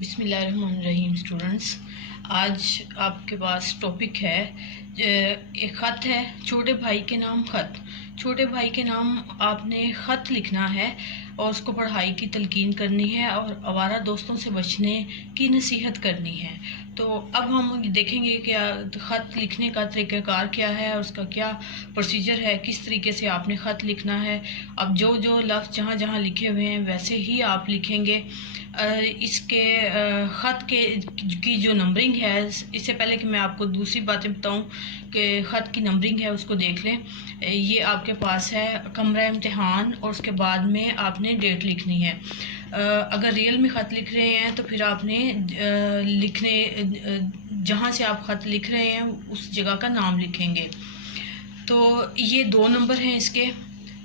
बिस्मिल्लाहिर्रहमानिर्रहीम स्टूडेंट्स, आज आपके पास टॉपिक है एक ख़त है छोटे भाई के नाम ख़त। छोटे भाई के नाम आपने ख़त लिखना है और उसको पढ़ाई की तलकीन करनी है और आवारा दोस्तों से बचने की नसीहत करनी है। तो अब हम देखेंगे कि ख़त लिखने का तरीक़ाकार क्या है और उसका क्या प्रोसीजर है, किस तरीके से आपने ख़त लिखना है। अब जो जो लफ्ज़ जहाँ जहाँ लिखे हुए हैं वैसे ही आप लिखेंगे। इसके ख़त के की जो नंबरिंग है, इससे पहले कि मैं आपको दूसरी बातें बताऊं कि ख़त की नंबरिंग है उसको देख लें। ये आपके पास है कमरा इम्तिहान और उसके बाद में आपने डेट लिखनी है। अगर रियल में ख़त लिख रहे हैं तो फिर आपने जहाँ से आप ख़त लिख रहे हैं उस जगह का नाम लिखेंगे। तो ये 2 नंबर हैं इसके।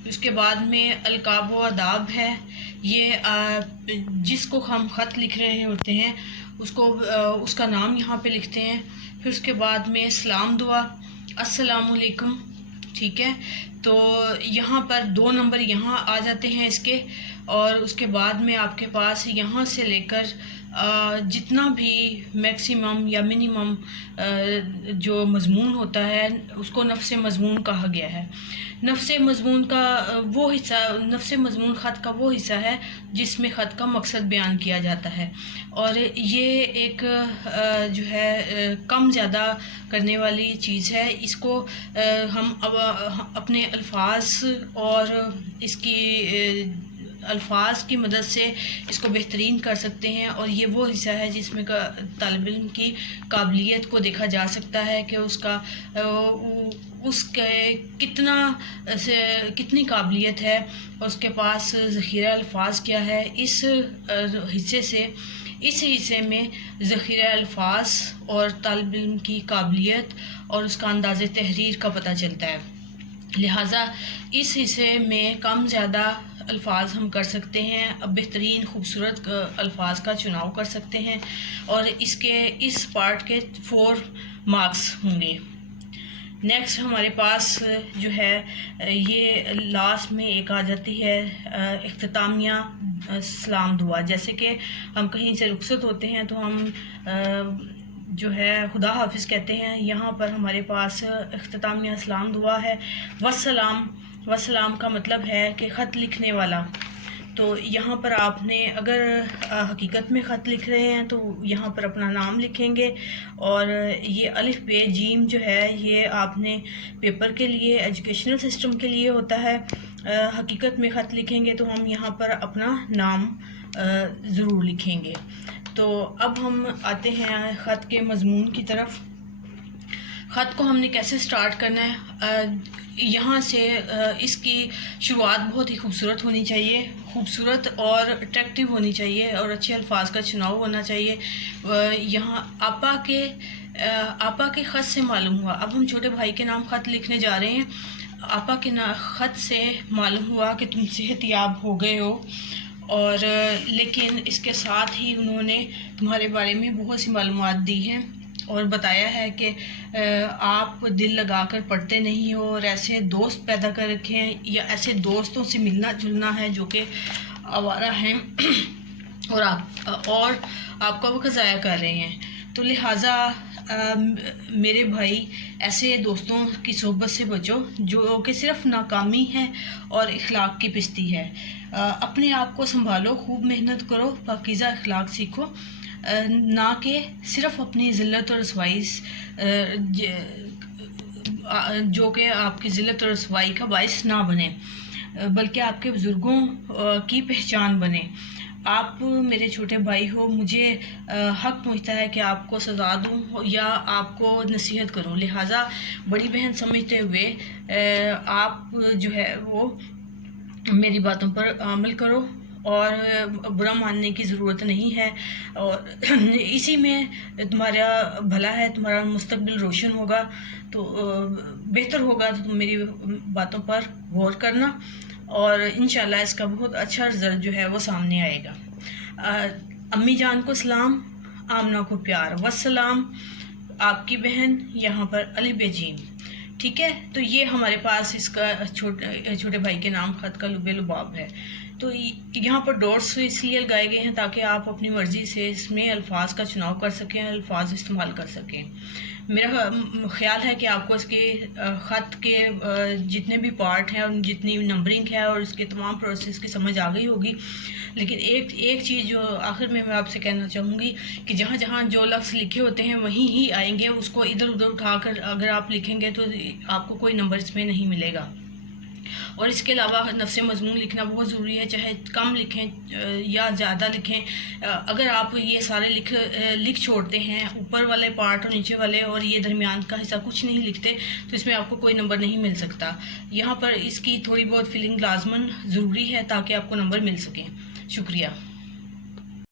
उसके बाद में अलकाब व आदाब है, ये जिसको हम ख़त लिख रहे होते हैं उसका नाम यहाँ पे लिखते हैं। फिर उसके बाद में सलाम दुआ, अस्सलामुअलैकुम, ठीक है। तो यहाँ पर 2 नंबर यहाँ आ जाते हैं इसके। और उसके बाद में आपके पास यहाँ से लेकर जितना भी मैक्सिमम या मिनिमम जो मज़मून होता है उसको नफ्स मज़मून कहा गया है। नफ्स मज़मून ख़त का वो हिस्सा है जिसमें ख़त का मकसद बयान किया जाता है। और ये एक जो है कम ज़्यादा करने वाली चीज़ है। इसको हम अब अपने अल्फाज और इसकी अल्फाज की मदद से इसको बेहतरीन कर सकते हैं। और ये वो हिस्सा है जिसमें तालिब इल्म की काबिलियत को देखा जा सकता है कि उसके कितनी काबिलियत है और उसके पास ज़ख़ीरा अल्फाज क्या है। इस हिस्से में ज़ख़ीरा अल्फाज और तालिब इल्म की काबिलियत और उसका अंदाज़ तहरीर का पता चलता है। लिहाजा इस हिस्से में कम ज़्यादा अल्फाज हम कर सकते हैं, अब बेहतरीन खूबसूरत अल्फाज का चुनाव कर सकते हैं। और इस पार्ट के 4 मार्क्स होंगे। नेक्स्ट हमारे पास जो है ये लास्ट में एक आ जाती है इख्तितामिया सलाम दुआ। जैसे कि हम कहीं से रुखसत होते हैं तो हम जो है खुदा हाफिज़ कहते हैं। यहाँ पर हमारे पास इख्तितामिया सलाम दुआ है। वसलाम का मतलब है कि ख़त लिखने वाला। तो यहाँ पर आपने अगर हकीकत में ख़त लिख रहे हैं तो यहाँ पर अपना नाम लिखेंगे। और ये अलिफ बे जीम जो है ये आपने पेपर के लिए, एजुकेशनल सिस्टम के लिए होता है। हकीकत में ख़त लिखेंगे तो हम यहाँ पर अपना नाम ज़रूर लिखेंगे। तो अब हम आते हैं ख़त के मज़मून की तरफ। ख़त को हमने कैसे स्टार्ट करना है। यहाँ से इसकी शुरुआत बहुत ही खूबसूरत होनी चाहिए, खूबसूरत और अट्रैक्टिव होनी चाहिए और अच्छे अल्फाज का चुनाव होना चाहिए। यहाँ आपा के ख़त से मालूम हुआ। अब हम छोटे भाई के नाम ख़त लिखने जा रहे हैं। आपा के ख़त से मालूम हुआ कि तुम सेहतयाब हो गए हो, और लेकिन इसके साथ ही उन्होंने तुम्हारे बारे में बहुत सी मालूमात दी हैं और बताया है कि आप दिल लगाकर पढ़ते नहीं हो और ऐसे दोस्त पैदा कर रखे हैं या ऐसे दोस्तों से मिलना जुलना है जो कि आवारा हैं और आपका वक्त ज़ाया कर रहे हैं। तो लिहाजा मेरे भाई ऐसे दोस्तों की सोहबत से बचो जो कि सिर्फ नाकामी है और इखलाक की पिस्ती है। अपने आप को संभालो, खूब मेहनत करो, पाकीज़ा इखलाक सीखो, ना कि सिर्फ अपनी ज़िल्लत और रसवाई जो कि आपकी ज़िल्लत और रसवाई का बाइस ना बने, बल्कि आपके बुज़ुर्गों की पहचान बने। आप मेरे छोटे भाई हो, मुझे हक़ पहुँचता है कि आपको सज़ा दूँ या आपको नसीहत करूँ। लिहाजा बड़ी बहन समझते हुए आप जो है वो मेरी बातों पर अमल करो और बुरा मानने की ज़रूरत नहीं है। और इसी में तुम्हारा भला है, तुम्हारा मुस्तकबिल रोशन होगा। तो बेहतर होगा तो तुम मेरी बातों पर गौर करना और इंशाल्लाह इसका बहुत अच्छा रिज़ल्ट जो है वो सामने आएगा। अम्मी जान को सलाम, आमना को प्यार, वस्सलाम। आपकी बहन यहाँ पर अलिफ बे जीम, ठीक है। तो ये हमारे पास इसका छोटे भाई के नाम ख़त का लुबे लुबाब है। तो تو یہاں پر ڈاٹس اس لیے لگائے گئے ہیں تاکہ آپ اپنی مرضی سے اس میں الفاظ کا چناؤ کر سکیں، الفاظ استعمال کر سکیں۔ میرا خیال ہے کہ آپ کو اس کے خط کے جتنے بھی پارٹ ہیں اور جتنی نمبرنگ ہے اور اس کے تمام پروسیس کی سمجھ آ گئی ہوگی، لیکن ایک چیز جو آخر میں آپ سے کہنا چاہوں گی کہ جہاں جہاں جو لفظ لکھے ہوتے ہیں وہیں ہی آئیں گے، اس کو ادھر ادھر اٹھا کر اگر آپ لکھیں گے تو آپ کو کوئی نمبر اس میں نہیں ملے گا۔ اور اس کے علاوہ نفس مضمون لکھنا بہت ضروری ہے، چاہے کم لکھیں یا زیادہ لکھیں۔ اگر آپ یہ سارے لکھ چھوڑتے ہیں، اوپر والے پارٹ اور نیچے والے اور یہ درمیان کا حصہ کچھ نہیں لکھتے، تو اس میں آپ کو کوئی نمبر نہیں مل سکتا۔ یہاں پر اس کی تھوڑی بہت فلنگ لازماً ضروری ہے تاکہ آپ کو نمبر مل سکیں۔ شکریہ۔